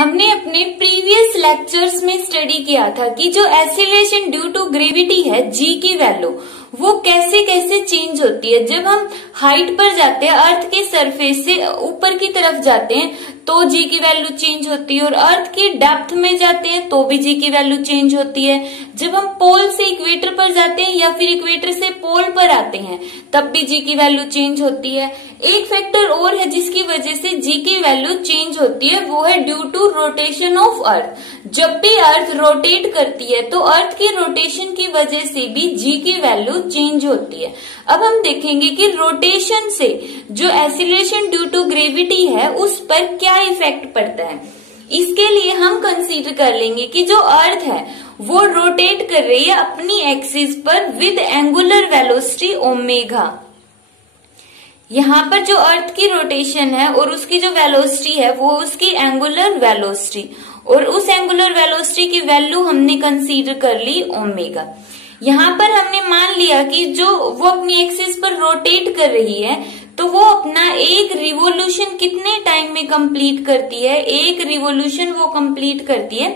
हमने अपने previous lectures में स्टडी किया था कि जो एक्सीलरेशन ड्यू टू ग्रेविटी है जी की वैल्यू वो कैसे कैसे चेंज होती है। जब हम हाइट पर जाते हैं, अर्थ के सरफेस से ऊपर की तरफ जाते हैं तो जी की वैल्यू चेंज होती है, और अर्थ की डेप्थ में जाते हैं तो भी जी की वैल्यू चेंज होती है। जब हम पोल से इक्वेटर पर जाते हैं या फिर इक्वेटर से पोल पर आते हैं तब भी जी की वैल्यू चेंज होती है। एक फैक्टर और है जिसकी वजह से जी की वैल्यू चेंज होती है, वो है due to rotation of earth. जब भी अर्थ रोटेट करती है तो अर्थ की रोटेशन की वजह से भी जी की वैल्यू चेंज होती है। अब हम देखेंगे कि रोटेशन से जो एक्सीलरेशन ड्यू टू ग्रेविटी है उस पर क्या इफेक्ट पड़ता है। इसके लिए हम कंसीडर कर लेंगे कि जो अर्थ है वो रोटेट कर रही है अपनी एक्सिस पर विद एंगुलर वेलोसिटी ओमेगा। यहाँ पर जो अर्थ की रोटेशन है और उसकी जो वेलोसिटी है वो उसकी एंगुलर वेलोसिटी, और उस एंगुलर वेलोसिटी की वैल्यू हमने कंसीडर कर ली ओमेगा। यहाँ पर हमने मान लिया कि जो वो अपनी एक्सिस पर रोटेट कर रही है तो वो अपना एक रिवोल्यूशन कितने टाइम में कंप्लीट करती है। एक रिवोल्यूशन वो कंप्लीट करती है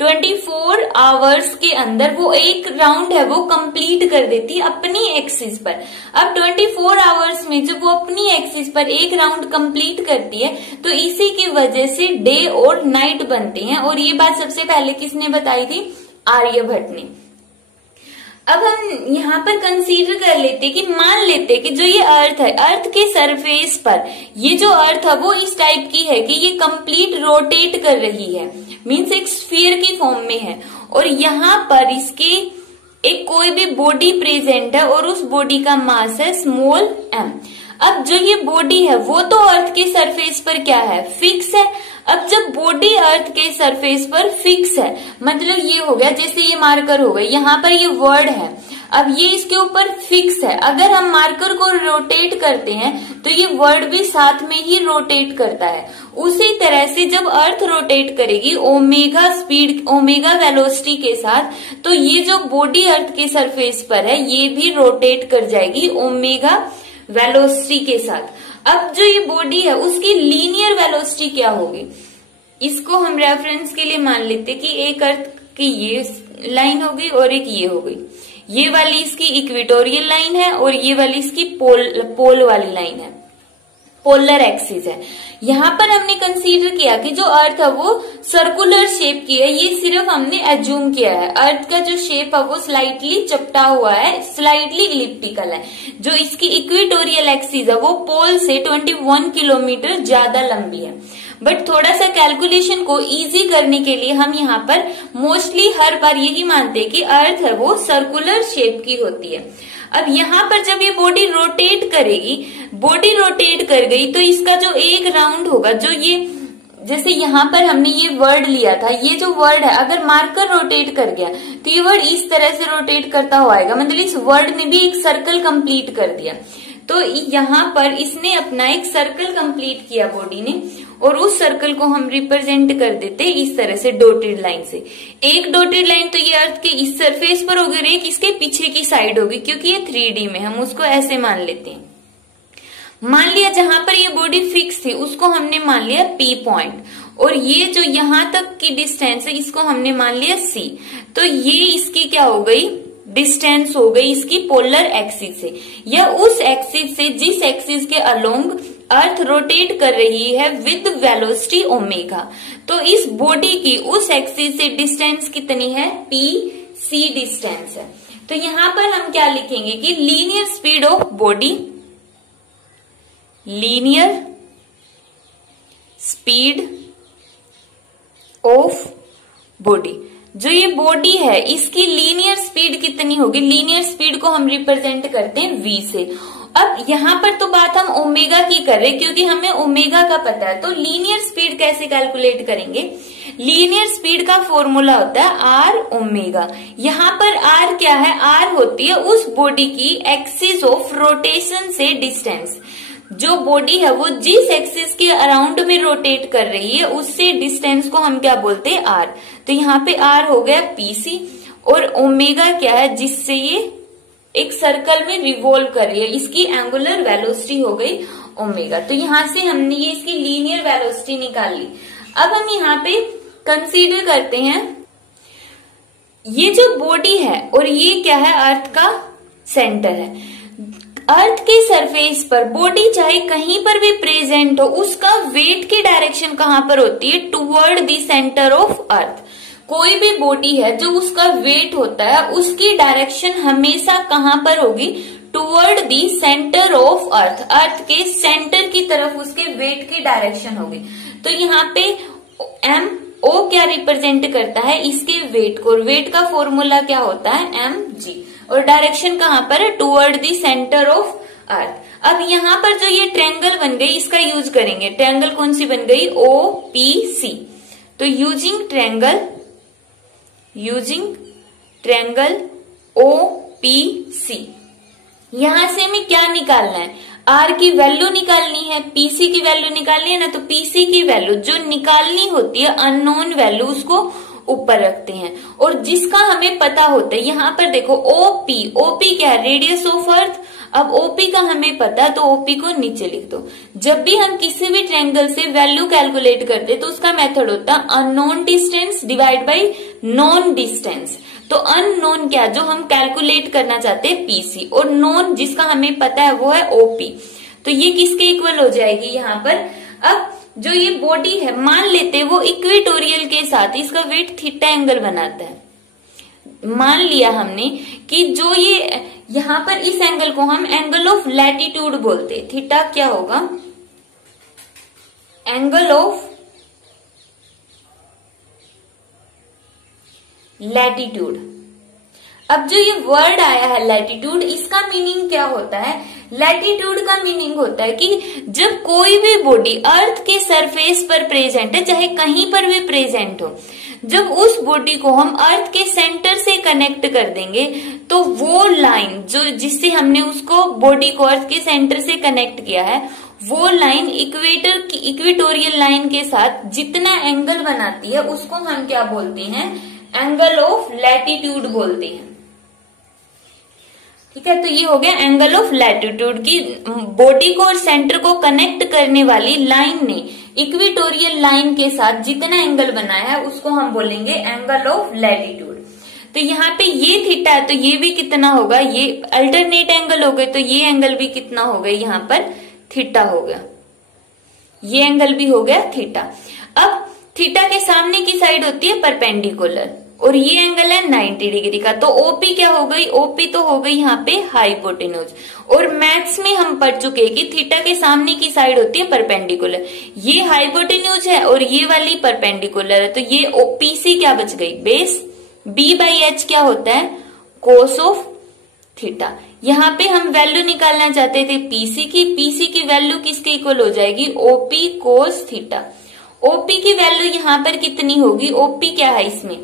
24 आवर्स के अंदर। वो एक राउंड है वो कंप्लीट कर देती है अपनी एक्सिस पर। अब 24 आवर्स में जब वो अपनी एक्सिस पर एक राउंड कंप्लीट करती है तो इसी की वजह से डे और नाइट बनते हैं, और ये बात सबसे पहले किसने बताई थी? आर्यभट्ट ने। अब हम यहाँ पर कंसीडर कर लेते कि मान लेते कि जो ये अर्थ है, अर्थ के सरफेस पर ये जो अर्थ है वो इस टाइप की है कि ये कंप्लीट रोटेट कर रही है, मीन्स एक स्फीयर की फॉर्म में है, और यहाँ पर इसके एक कोई भी बॉडी प्रेजेंट है और उस बॉडी का मास है स्मॉल m। अब जो ये बॉडी है वो तो अर्थ के सरफेस पर क्या है? फिक्स है। अब जब बॉडी अर्थ के सरफेस पर फिक्स है मतलब ये हो गया, जैसे ये मार्कर हो गए, यहाँ पर ये वर्ड है, अब ये इसके ऊपर फिक्स है। अगर हम मार्कर को रोटेट करते हैं तो ये वर्ड भी साथ में ही रोटेट करता है। उसी तरह से जब अर्थ रोटेट करेगी ओमेगा स्पीड, ओमेगा वेलोसिटी के साथ, तो ये जो बॉडी अर्थ के सरफेस पर है ये भी रोटेट कर जाएगी ओमेगा वेलोसिटी के साथ। अब जो ये बॉडी है उसकी लीनियर वेलोसिटी क्या होगी? इसको हम रेफरेंस के लिए मान लेते कि एक अर्थ की ये लाइन हो गई और एक ये हो गई। ये वाली इसकी इक्वेटोरियल लाइन है और ये वाली इसकी पोल वाली लाइन है, पोलर एक्सिस है। यहाँ पर हमने कंसीडर किया कि जो अर्थ है वो सर्कुलर शेप की है। ये सिर्फ हमने एज्यूम किया है। अर्थ का जो शेप है वो स्लाइटली चपटा हुआ है, स्लाइटली इलिप्टिकल है। जो इसकी इक्वेटोरियल एक्सिस है वो पोल से 21 किलोमीटर ज्यादा लंबी है। बट थोड़ा सा कैलकुलेशन को इजी करने के लिए हम यहाँ पर मोस्टली हर बार यही मानते हैं कि अर्थ है वो सर्कुलर शेप की होती है। अब यहाँ पर जब ये बॉडी रोटेट करेगी, बॉडी रोटेट कर गई तो इसका जो एक राउंड होगा, जो ये जैसे यहाँ पर हमने ये वर्ड लिया था, ये जो वर्ड है अगर मार्कर रोटेट कर गया तो ये वर्ड इस तरह से रोटेट करता हुआ आएगा, मतलब इस वर्ड ने भी एक सर्कल कंप्लीट कर दिया। तो यहाँ पर इसने अपना एक सर्कल कंप्लीट किया बॉडी ने, और उस सर्कल को हम रिप्रेजेंट कर देते इस तरह से डॉटेड लाइन से। एक डॉटेड लाइन तो ये अर्थ के इस सरफेस पर होगी और एक इसके पीछे की साइड होगी, क्योंकि ये 3D में, हम उसको ऐसे मान लेते हैं। मान लिया जहां पर ये बॉडी फिक्स थी उसको हमने मान लिया P पॉइंट, और ये जो यहां तक की डिस्टेंस है इसको हमने मान लिया C। तो ये इसकी क्या हो गई? डिस्टेंस हो गई इसकी पोलर एक्सिस से, या उस एक्सिस से जिस एक्सिस के अलोंग अर्थ रोटेट कर रही है विद वेलोसिटी ओमेगा। तो इस बॉडी की उस एक्सिस से डिस्टेंस कितनी है? PC डिस्टेंस है। तो यहाँ पर हम क्या लिखेंगे कि linear speed of body, linear speed of body, जो ये बॉडी है इसकी लीनियर स्पीड कितनी होगी? लीनियर स्पीड को हम रिप्रेजेंट करते हैं V से। अब यहाँ पर तो बात हम ओमेगा की कर रहे हैं क्योंकि हमें ओमेगा का पता है। तो लीनियर स्पीड कैसे कैलकुलेट करेंगे? लीनियर स्पीड का फॉर्मूला होता है R ओमेगा। यहाँ पर R क्या है? R होती है उस बॉडी की एक्सिस ऑफ रोटेशन से डिस्टेंस। जो बॉडी है वो जिस एक्सिस के अराउंड में रोटेट कर रही है उससे डिस्टेंस को हम क्या बोलते हैं? R। तो यहाँ पे R हो गया PC, और ओमेगा क्या है? जिससे ये एक सर्कल में रिवॉल्व कर रही है, इसकी एंगुलर वेलोसिटी हो गई ओमेगा। तो यहाँ से हमने ये इसकी लीनियर वेलोसिटी निकाल ली। अब हम यहाँ पे कंसीडर करते हैं ये जो बॉडी है और ये क्या है, अर्थ का सेंटर है। अर्थ के सरफेस पर बॉडी चाहे कहीं पर भी प्रेजेंट हो, उसका वेट की डायरेक्शन कहां पर होती है, टुवर्ड द सेंटर ऑफ अर्थ। कोई भी बॉडी है जो उसका वेट होता है उसकी डायरेक्शन हमेशा कहां पर होगी, toward the centre of earth, earth के सेंटर की तरफ उसके वेट की डायरेक्शन होगी। तो यहाँ पे एम ओ क्या रिप्रेजेंट करता है, इसके वेट को, और वेट का फॉर्मूला क्या होता है, एम जी, और डायरेक्शन कहां पर है, टुवर्ड द सेंटर ऑफ अर्थ। अब यहाँ पर जो ये ट्रायंगल बन गई इसका यूज करेंगे। ट्रायंगल कौन सी बन गई, ओ पी सी। तो using triangle O P C, यहां से हमें क्या निकालना है, आर की वैल्यू निकालनी है, पीसी की वैल्यू निकालनी है ना। तो पीसी की वैल्यू जो निकालनी होती है, अननोन वैल्यू, उसको ऊपर रखते हैं, और जिसका हमें पता होता है, यहाँ पर देखो ओपी, ओपी क्या है, रेडियस ऑफ अर्थ। अब ओपी का हमें पता, तो ओपी को नीचे लिख दो। जब भी हम किसी भी ट्रायंगल से वैल्यू कैलकुलेट करते तो उसका मेथड होता है unknown distance divide by non distance. तो अननोन क्या, जो हम कैलकुलेट करना चाहते हैं, पीसी, और नॉन जिसका हमें पता है वो है ओपी। तो ये किसके इक्वल हो जाएगी यहाँ पर। अब जो ये बॉडी है, मान लेते हैं वो इक्वेटोरियल के साथ इसका वेट थीटा एंगल बनाता है। मान लिया हमने कि जो ये यहाँ पर इस एंगल को हम एंगल ऑफ लैटिट्यूड बोलते हैं। थीटा क्या होगा, एंगल ऑफ लैटिट्यूड। अब जो ये वर्ड आया है लैटिट्यूड, इसका मीनिंग क्या होता है, लैटिट्यूड का मीनिंग होता है कि जब कोई भी बॉडी अर्थ के सरफेस पर प्रेजेंट है, चाहे कहीं पर भी प्रेजेंट हो, जब उस बॉडी को हम अर्थ के सेंटर से कनेक्ट कर देंगे तो वो लाइन जो जिससे हमने उसको बॉडी को अर्थ के सेंटर से कनेक्ट किया है, वो लाइन इक्वेटोरियल लाइन के साथ जितना एंगल बनाती है उसको हम क्या बोलते हैं, एंगल ऑफ लैटिट्यूड बोलते हैं। ठीक है, तो ये हो गया एंगल ऑफ लैटिट्यूड की बॉडी को और सेंटर को कनेक्ट करने वाली लाइन ने इक्वेटोरियल लाइन के साथ जितना एंगल बनाया है उसको हम बोलेंगे एंगल ऑफ लैटिट्यूड। तो यहाँ पे ये थीटा है तो ये भी कितना होगा, ये अल्टरनेट एंगल हो गए, तो ये एंगल भी कितना हो गया, यहाँ पर थीटा हो गया, ये एंगल भी हो गया थीटा। अब थीटा के सामने की साइड होती है परपेंडिकुलर, और ये एंगल है 90 डिग्री का। तो ओपी क्या हो गई, ओपी तो हो गई यहाँ पे हाइपोटेन्यूज। और मैथ्स में हम पढ़ चुके हैं कि थीटा के सामने की साइड होती है परपेंडिकुलर, ये हाइपोटेन्यूज है और ये वाली परपेंडिकुलर है। तो ये पीसी क्या बच गई, बेस। बी बाई एच क्या होता है, कोस ऑफ थीटा। यहाँ पे हम वैल्यू निकालना चाहते थे पीसी की, पीसी की वैल्यू किसके इक्वल हो जाएगी, ओपी कोस थीटा। ओपी की वैल्यू यहाँ पर कितनी होगी, ओपी क्या है, इसमें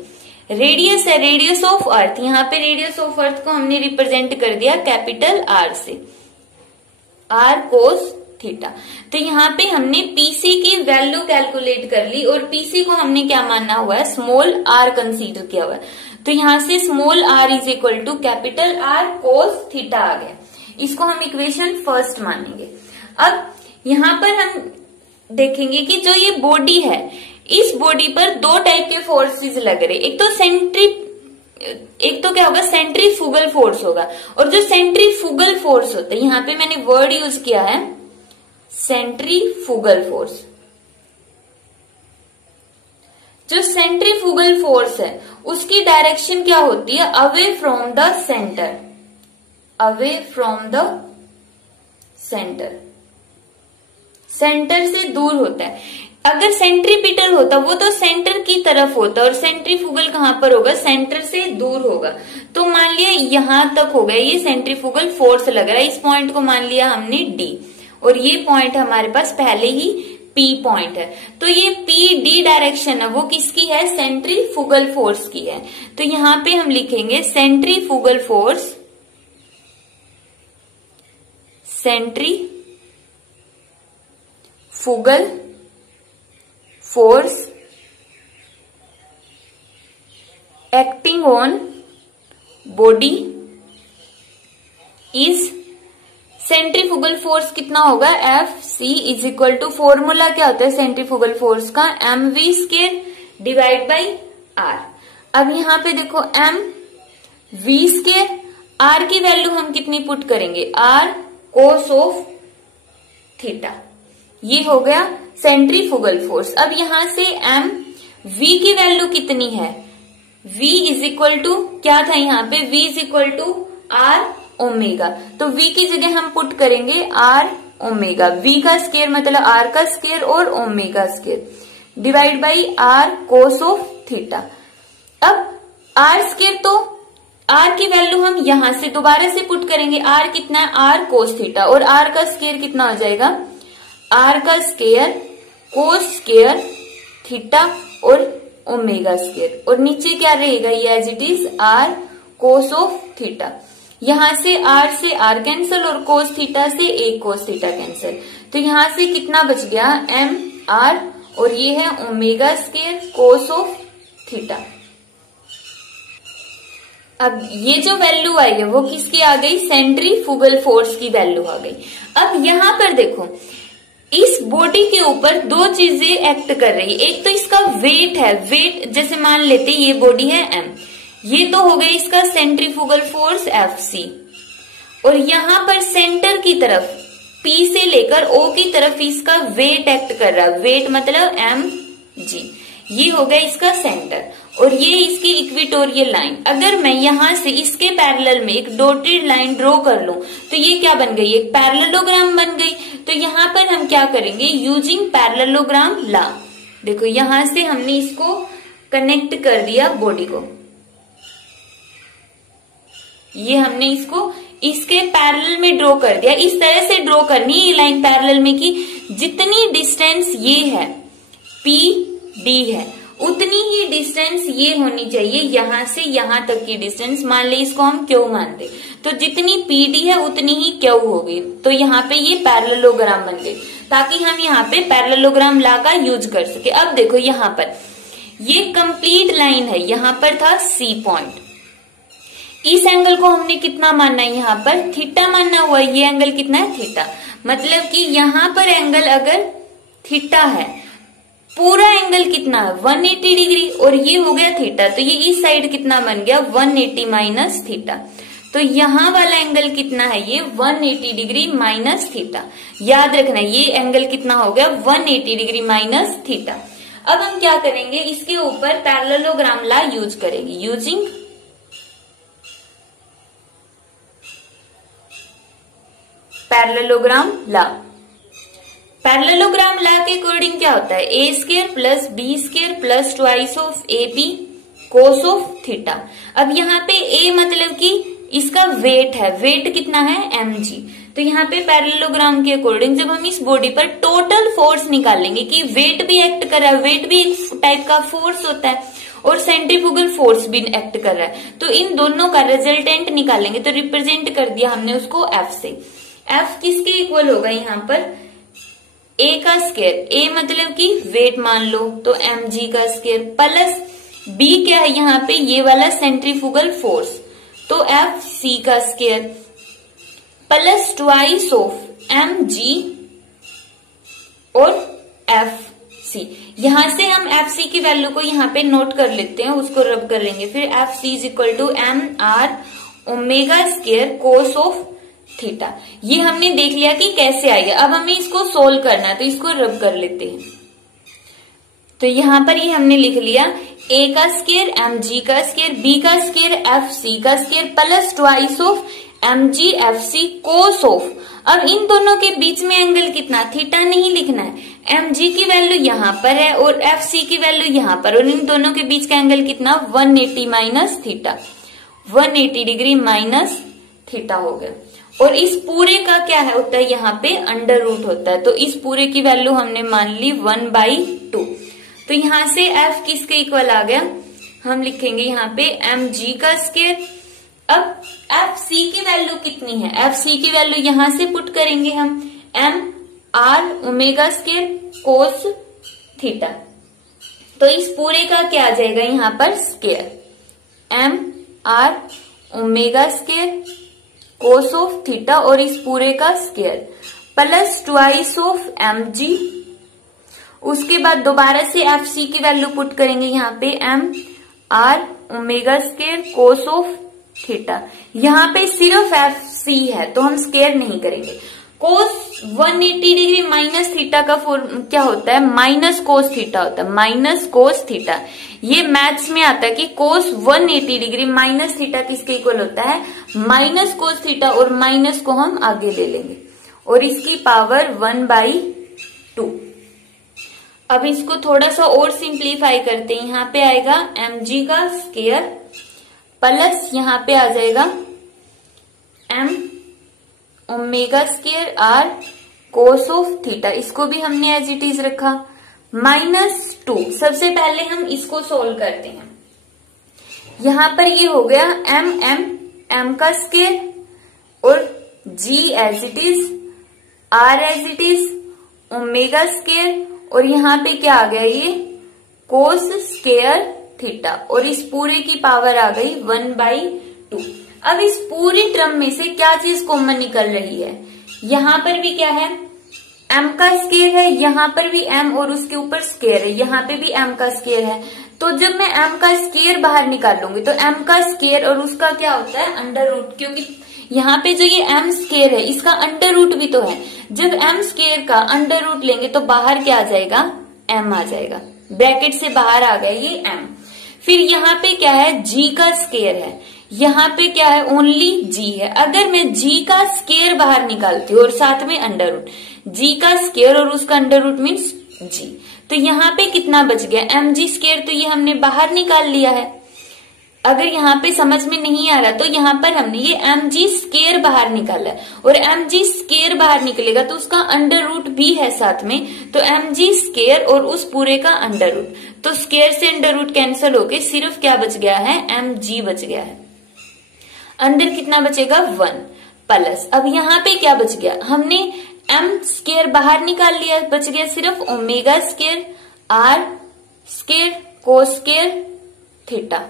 रेडियस है, रेडियस ऑफ अर्थ। यहाँ पे रेडियस ऑफ अर्थ को हमने रिप्रेजेंट कर दिया कैपिटल आर से, आर कोस थीटा। तो यहाँ पे हमने पीसी की वैल्यू कैलकुलेट कर ली, और पीसी को हमने क्या माना हुआ है, स्मॉल आर कंसीडर किया हुआ है। तो यहाँ से small R is equal to capital R cos theta आ गया। इसको हम इक्वेशन फर्स्ट मानेंगे। अब यहाँ पर हम देखेंगे कि जो ये बॉडी है, इस बॉडी पर दो टाइप के फोर्सेस लग रहे, एक तो क्या होगा, सेंट्रीफ्यूगल फोर्स होगा। और जो सेंट्रीफ्यूगल फोर्स होता है, यहाँ पे मैंने वर्ड यूज किया है सेंट्रीफ्यूगल फोर्स। जो सेंट्रीफ्यूगल फोर्स है उसकी डायरेक्शन क्या होती है, away from the centre, away from the centre, centre से दूर होता है। अगर सेंट्रीपिटल होता वो तो सेंटर की तरफ होता, और सेंट्रीफ्यूगल कहां पर होगा, सेंटर से दूर होगा। तो मान लिया यहां तक हो गया, ये सेंट्रीफ्यूगल फोर्स लग रहा है, इस पॉइंट को मान लिया हमने डी, और ये पॉइंट हमारे पास पहले ही पी पॉइंट है। तो ये पी डी डायरेक्शन है वो किसकी है, सेंट्रीफ्यूगल फोर्स की है। तो यहां पे हम लिखेंगे centrifugal force, centrifugal force acting on body is centrifugal force कितना होगा, F C is equal to, formula क्या होता है सेंट्रीफ्यूगल फोर्स का, M V square divide by R. अब यहाँ पे देखो एम वी स्क्वायर, आर की वैल्यू हम कितनी पुट करेंगे, आर कोस ऑफ थीटा, ये हो गया सेंट्रीफ्यूगल फोर्स। अब यहां से एम वी की वैल्यू कितनी है, v इज इक्वल टू क्या था यहाँ पे, v is equal to R omega, तो v की जगह हम पुट करेंगे आर ओमेगा, v का स्क्वायर मतलब r का स्क्वायर और omega square divide by r cos of theta. अब r स्क्वायर, तो r की वैल्यू हम यहां से दोबारा से पुट करेंगे, r कितना है, r कोस थीटा, और r का स्क्वायर कितना हो जाएगा, r का स्क्वायर कोस स्क्वायर थीटा और ओमेगा स्क्वायर, और नीचे क्या रहेगा, ये as it is R cos of theta. यहां से आर कैंसिल और कोस थीटा से एक कोस थीटा कैंसिल, तो यहां से कितना बच गया, एम आर, और ये है omega square cos of theta. अब ये जो वैल्यू आई है वो किसकी आ गई, सेंट्रीफ्यूगल फोर्स की वैल्यू आ गई। अब यहां पर देखो इस बॉडी के ऊपर दो चीजें एक्ट कर रही है, एक तो इसका वेट है, वेट जैसे मान लेते ये बॉडी है एम, ये तो हो गया इसका सेंट्रीफ्यूगल फोर्स एफ सी, और यहां पर सेंटर की तरफ पी से लेकर ओ की तरफ इसका वेट एक्ट कर रहा है, वेट मतलब एम जी, ये हो गया इसका सेंटर, और ये इसकी इक्वेटोरियल लाइन। अगर मैं यहां से इसके पैरेलल में एक डॉटेड लाइन ड्रॉ कर लूं तो ये क्या बन गई, एक पैरेललोग्राम बन गई। तो यहां पर हम क्या करेंगे, यूजिंग पैरेललोग्राम लॉ, देखो यहां से हमने इसको कनेक्ट कर दिया बॉडी को, ये हमने इसको इसके पैरेलल में ड्रॉ कर दिया। इस तरह से ड्रॉ करनी है ये लाइन पैरेलल में कि जितनी डिस्टेंस ये है पी डी है उतनी ही डिस्टेंस ये होनी चाहिए, यहां से यहां तक की डिस्टेंस, मान ले इसको हम क्यू मानते, तो जितनी पी डी है उतनी ही क्यू होगी, तो यहाँ पे ये पैरेललोग्राम बन गई, ताकि हम यहाँ पे पैरेललोग्राम लॉ का यूज कर सके। अब देखो यहाँ पर ये कंप्लीट लाइन है, यहाँ पर था सी पॉइंट, इस एंगल को हमने कितना मानना है, यहाँ पर थीटा मानना हुआ, ये एंगल कितना है, थीटा, मतलब कि यहाँ पर एंगल अगर थीटा है, पूरा एंगल कितना है 180 डिग्री, और ये हो गया थीटा, तो ये इस साइड कितना बन गया 180 माइनस थीटा, तो यहाँ वाला एंगल कितना है, ये 180 डिग्री माइनस थीटा। याद रखना ये एंगल कितना हो गया 180 डिग्री माइनस थीटा। अब हम क्या करेंगे, इसके ऊपर पैरेललोग्राम लॉ यूज करेंगे, using parallelogram law. Parallelogram law के अकॉर्डिंग क्या होता है, A square plus B square plus twice of A B cos of theta. अब यहाँ पे ए मतलब कि इसका वेट है, वेट कितना है mg, तो यहाँ पे पैरेललोग्राम के अकॉर्डिंग जब हम इस बॉडी पर टोटल फोर्स निकालेंगे कि वेट भी एक्ट कर रहा है, वेट भी एक टाइप का फोर्स होता है और सेंट्रीफ्यूगल फोर्स भी एक्ट कर रहा है, तो इन दोनों का रिजल्टेंट निकालेंगे, तो रिप्रेजेंट कर दिया हमने उसको f से। f किसके इक्वल होगा, यहाँ पर a का स्क्वायर, a मतलब कि वेट मान लो तो mg का स्क्वायर, प्लस b क्या है यहाँ पे, ये वाला सेंट्रीफ्यूगल फोर्स, तो एफ सी का square plus twice of mg और एफ सी। यहां से हम एफ सी की वैल्यू को यहाँ पे नोट कर लेते हैं, उसको रब कर लेंगे, फिर F C is equal to M R omega square cos of theta. ये हमने देख लिया कि कैसे आएगा। अब हमें इसको सोल्व करना है, तो इसको रब कर लेते हैं। तो यहाँ पर ये हमने लिख लिया a का स्क्वायर mg का स्क्वायर b का स्क्वायर एफ सी का square plus twice of mg F C cos of. अब इन दोनों के बीच में एंगल कितना, थीटा नहीं लिखना है, mg की वैल्यू यहाँ पर है और एफ सी की वैल्यू यहाँ पर, और इन दोनों के बीच का एंगल कितना 180 minus theta, 180 degree minus theta हो गया। और इस पूरे का क्या है होता है, यहाँ पे अंडर रूट होता है, तो इस पूरे की वैल्यू हमने मान ली 1/2। तो यहाँ से f किसके इक्वल आ गया, हम लिखेंगे यहाँ पे mg का स्क्वायर। अब fc की वैल्यू कितनी है, fc की वैल्यू यहाँ से पुट करेंगे हम m r omega square cos theta, तो इस पूरे का क्या आ जाएगा यहाँ पर square, m r omega square cos of theta और इस पूरे का square plus twice of M G. उसके बाद दोबारा से एफ सी की वैल्यू पुट करेंगे यहाँ पे M R omega square cos of theta. यहाँ पे सिर्फ एफ सी है तो हम स्क्वायर नहीं करेंगे। कोस 180 डिग्री माइनस थीटा का क्या होता है, माइनस कोस थीटा होता है, माइनस कोस थीटा। ये मैथ्स में आता है कि कोस 180 डिग्री माइनस थीटा किसके इक्वल होता है, माइनस कोस थीटा, और माइनस को हम आगे ले लेंगे और इसकी पावर 1/2। अब इसको थोड़ा सा और सिंप्लीफाई करते हैं। यहाँ पे आएगा mg का स्क्वायर प्लस यहाँ पे आ जाएगा m omega square r cos of theta. इसको भी हमने एज इट इज रखा -2। सबसे पहले हम इसको सोल्व करते हैं। यहाँ पर ये हो गया m का स्क्वायर और g as it is, r as it is, omega square और यहाँ पे क्या आ गया, ये कोस स्क्वायर थीटा और इस पूरे की पावर आ गई 1/2। अब इस पूरी टर्म में से क्या चीज कॉमन निकल रही है, यहाँ पर भी क्या है, m का स्क्वायर है, यहाँ पर भी m और उसके ऊपर स्क्वायर है, यहाँ पे भी m का स्क्वायर है। तो जब मैं m का स्क्वायर बाहर निकाल लूंगी तो m का स्क्वायर और उसका क्या होता है अंडर रूट, क्योंकि यहाँ पे जो ये m स्क्वायर है इसका अंडर रूट भी तो है। जब m स्क्वायर का अंडर रूट लेंगे तो बाहर क्या आ जाएगा, m आ जाएगा, ब्रैकेट से बाहर आ गया ये m। फिर यहाँ पे क्या है, g का स्क्वायर है, यहाँ पे क्या है, ओनली g है। अगर मैं g का स्क्वायर बाहर निकालती हूँ और साथ में अंडर रूट, g का स्क्वायर और उसका अंडर रूट मीन्स g, तो यहाँ पे कितना बच गया, mg स्क्वायर, तो ये हमने बाहर निकाल लिया है। अगर यहाँ पे समझ में नहीं आ रहा तो यहाँ पर हमने ये mg स्क्वायर बाहर निकाला है और mg स्क्वायर बाहर निकलेगा तो उसका अंडर रूट भी है साथ में, तो mg स्क्वायर और उस पूरे का अंडर रूट, तो स्क्वायर से अंडर रूट कैंसिल होके सिर्फ क्या बच गया है, mg बच गया है। अंदर कितना बचेगा 1 प्लस, अब यहाँ पे क्या बच गया, हमने m स्क्वायर बाहर निकाल लिया, बच गया सिर्फ omega square r square cos square theta,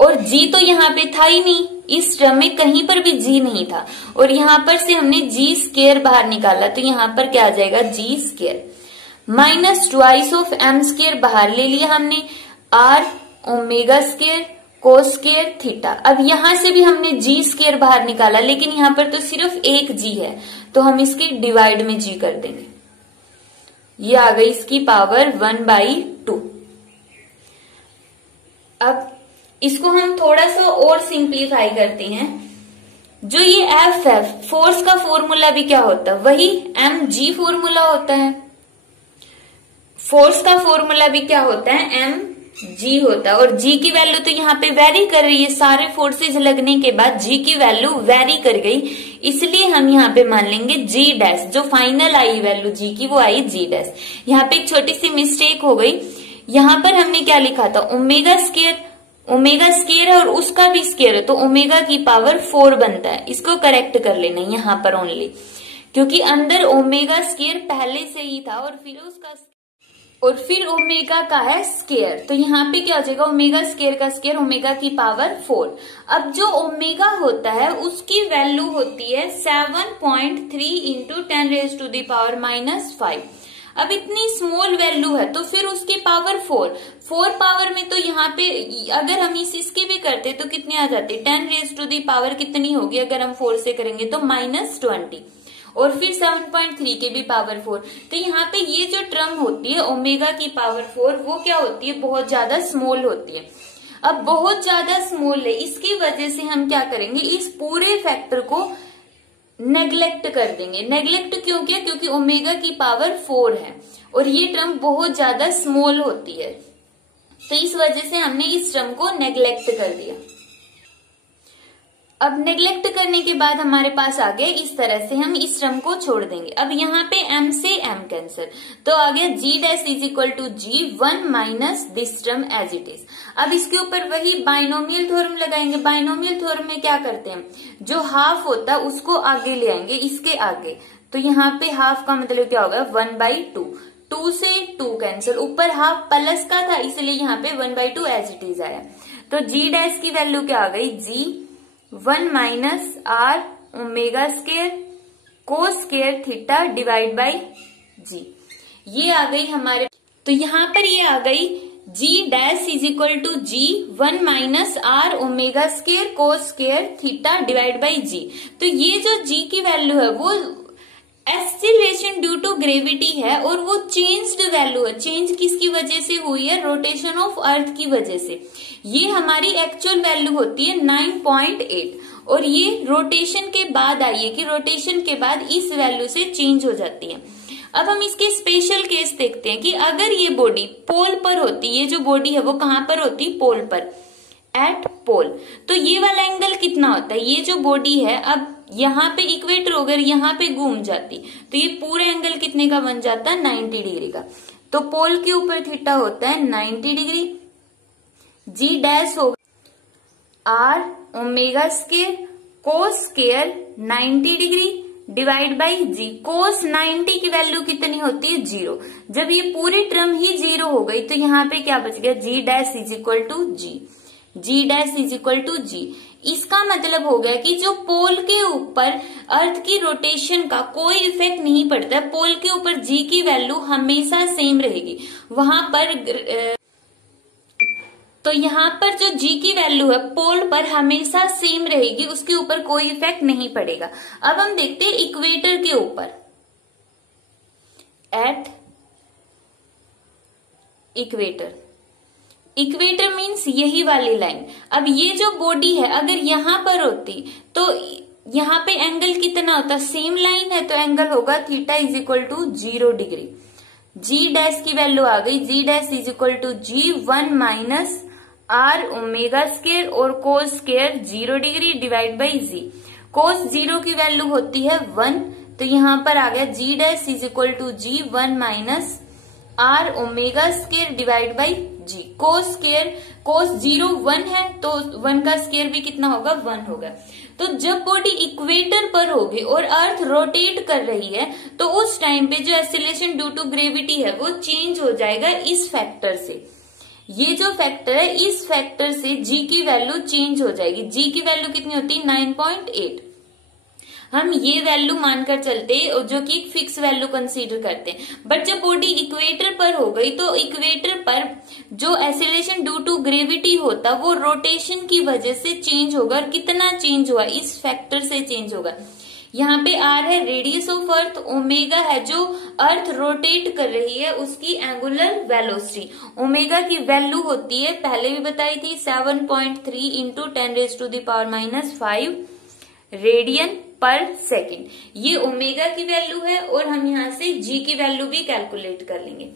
और g तो यहाँ पे था ही नहीं, इस टर्म में कहीं पर भी g नहीं था, और यहाँ पर से हमने g स्क्वायर बाहर निकाला तो यहाँ पर क्या आ जाएगा, g square minus twice of m square बाहर ले लिया हमने, r omega square cos square theta. अब यहाँ से भी हमने g स्क्वायर बाहर निकाला, लेकिन यहाँ पर तो सिर्फ एक g है तो हम इसके डिवाइड में g कर देंगे, ये आ गई इसकी पावर 1/2। अब इसको हम थोड़ा सा और सिंप्लीफाई करते हैं। जो ये एफ है, फोर्स का फॉर्मूला भी क्या होता है, वही mg फॉर्मूला होता है। फोर्स का फॉर्मूला भी क्या होता है, mg होता है, और g की वैल्यू तो यहाँ पे वेरी कर रही है, सारे फोर्सेज लगने के बाद g की वैल्यू वेरी कर गई, इसलिए हम यहाँ पे मान लेंगे g डैश, जो फाइनल आई वैल्यू g की वो आई g डैश। यहाँ पे एक छोटी सी मिस्टेक हो गई, यहाँ पर हमने क्या लिखा था, ओमेगा स्क्वायर, ओमेगा स्क्वायर है और उसका भी स्क्वायर है तो ओमेगा की पावर 4 बनता है, इसको करेक्ट कर लेना यहाँ पर ओनली, क्योंकि अंदर ओमेगा स्क्वायर पहले से ही था और फिर ओमेगा का है स्क्वायर, तो यहाँ पे क्या हो जाएगा, ओमेगा स्क्वायर का स्क्वायर ओमेगा की पावर 4। अब जो ओमेगा होता है उसकी वैल्यू होती है 7.3 इंटू 10⁻⁻⁵। अब इतनी स्मॉल वैल्यू है तो फिर उसकी पावर 4 पावर में, तो यहाँ पे अगर हम इसके भी करते तो कितने आ जाते, 10⁻⁻ कितनी होगी, अगर हम 4 से करेंगे तो -20, और फिर 7.3 के भी पावर 4। तो यहाँ पे ये जो टर्म होती है ओमेगा की पावर 4 वो क्या होती है, बहुत ज्यादा स्मॉल होती है। अब बहुत ज्यादा स्मॉल है, इसकी वजह से हम क्या करेंगे, इस पूरे फैक्टर को नेग्लेक्ट कर देंगे। नेग्लेक्ट क्यों किया, क्योंकि ओमेगा की पावर 4 है और ये टर्म बहुत ज्यादा स्मॉल होती है, तो इस वजह से हमने इस टर्म को नेग्लेक्ट कर दिया। अब नेग्लेक्ट करने के बाद हमारे पास आ गया, इस तरह से हम इस टर्म को छोड़ देंगे। अब यहाँ पे m से m कैंसिल, तो आ गया g dash is equal to g 1 minus this term as it is. अब इसके ऊपर वही बाइनोमियल थ्योरम लगाएंगे। बाइनोमियल थ्योरम में क्या करते हैं, जो हाफ होता है उसको आगे ले आएंगे, इसके आगे, तो यहाँ पे हाफ का मतलब क्या होगा, 1/2, 2 से 2 कैंसिल, ऊपर हाफ प्लस का था इसलिए यहाँ पे 1/2 एज इट इज आया। तो g डैश की वैल्यू क्या आ गई, g 1 minus r omega square cos square theta divide by G. ये आ गई हमारे, तो यहाँ पर ये आ गई G dash is equal to G 1 minus R omega square cos square theta divide by G. तो ये जो जी की वैल्यू है वो एक्सीलरेशन ड्यू टू ग्रेविटी है और वो चेंज्ड वैल्यू है। चेंज किसकी वजह से हुई है? रोटेशन ऑफ अर्थ की वजह से। ये हमारी एक्चुअल वैल्यू होती है 9.8 और ये रोटेशन के बाद आई है कि रोटेशन के बाद इस वैल्यू से चेंज हो जाती है। अब हम इसके स्पेशल केस देखते हैं कि अगर ये बॉडी पोल पर होती, ये जो बॉडी है वो कहां पर होती? पोल पर, एट पोल, तो ये वाला एंगल कितना होता है? ये जो बॉडी है अब यहाँ पे इक्वेटर अगर यहाँ पे घूम जाती तो ये पूरा एंगल कितने का बन जाता है? 90 डिग्री का। तो पोल के ऊपर थीटा होता है 90 डिग्री। जी डैश होगा R omega square cos square 90 degree divide by G. Cos 90 की वैल्यू कितनी होती है? 0। जब ये पूरी टर्म ही 0 हो गई तो यहाँ पे क्या बच गया? G dash is equal to G, G dash is equal to G. इसका मतलब हो गया कि जो पोल के ऊपर अर्थ की रोटेशन का कोई इफेक्ट नहीं पड़ता है, पोल के ऊपर जी की वैल्यू हमेशा सेम रहेगी। वहां पर तो यहाँ पर जो जी की वैल्यू है पोल पर हमेशा सेम रहेगी, उसके ऊपर कोई इफेक्ट नहीं पड़ेगा। अब हम देखते हैं इक्वेटर के ऊपर, एट इक्वेटर। इक्वेटर मीन्स यही वाली लाइन। अब ये जो बॉडी है अगर यहाँ पर होती तो यहाँ पे एंगल कितना होता? सेम लाइन है तो एंगल होगा theta is equal to 0 degree. G dash की वैल्यू आ गई, G dash is equal to G 1 minus R omega square और cos square 0 degree divide by G. Cos 0 की वैल्यू होती है 1, तो यहाँ पर आ गया G dash is equal to G 1 minus R omega square divide by G. Cos square, cos 0 1 है तो 1 का स्क्वायर भी कितना होगा? 1 होगा। तो जब बॉडी इक्वेटर पर होगी और अर्थ रोटेट कर रही है तो उस टाइम पे जो एक्सीलरेशन ड्यू टू ग्रेविटी है वो चेंज हो जाएगा इस फैक्टर से। ये जो फैक्टर है इस फैक्टर से जी की वैल्यू चेंज हो जाएगी। जी की वैल्यू कितनी होती है? 9.8। हम ये वैल्यू मानकर चलते हैं जो कि एक फिक्स वैल्यू कंसीडर करते हैं। बट जब बॉडी इक्वेटर पर हो गई तो इक्वेटर पर जो एक्सीलरेशन ड्यू टू ग्रेविटी होता वो रोटेशन की वजह से चेंज होगा। और कितना चेंज हुआ? इस फैक्टर से चेंज होगा। यहाँ पे आर है रेडियस ऑफ अर्थ, ओमेगा है जो अर्थ रोटेट कर रही है उसकी एंगुलर वेलोसिटी। ओमेगा की वैल्यू होती है, पहले भी बताई थी, 7.3 इंटू 10⁻⁻5 रेडियन पर सेकेंड। ये ओमेगा की वैल्यू है और हम यहाँ से जी की वैल्यू भी कैलकुलेट कर लेंगे।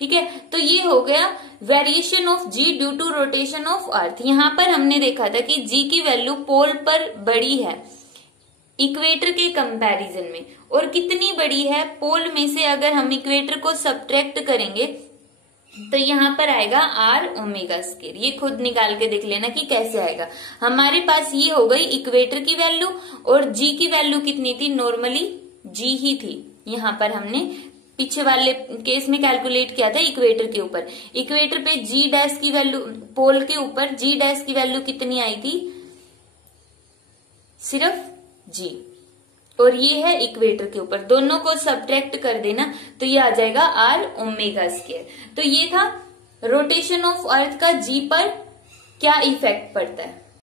ठीक है, तो ये हो गया variation of G due to rotation of earth. यहाँ पर हमने देखा था कि जी की वैल्यू पोल पर बड़ी है इक्वेटर के कंपैरिजन में, और कितनी बड़ी है? पोल में से अगर हम इक्वेटर को सब्ट्रैक्ट करेंगे तो यहाँ पर आएगा आर ओमेगा स्क्वायर। ये खुद निकाल के देख लेना कि कैसे आएगा। हमारे पास ये हो गई इक्वेटर की वैल्यू और जी की वैल्यू कितनी थी? नॉर्मली जी ही थी। यहाँ पर हमने पीछे वाले केस में कैलकुलेट किया था इक्वेटर के ऊपर। इक्वेटर पे जी डैश की वैल्यू, पोल के ऊपर जी डैश की वैल्यू कितनी आई थी? सिर्फ जी। और ये है इक्वेटर के ऊपर, दोनों को सब्ट्रैक्ट कर देना तो ये आ जाएगा आर ओमेगा स्क्वायर। तो ये था रोटेशन ऑफ अर्थ का जी पर क्या इफेक्ट पड़ता है।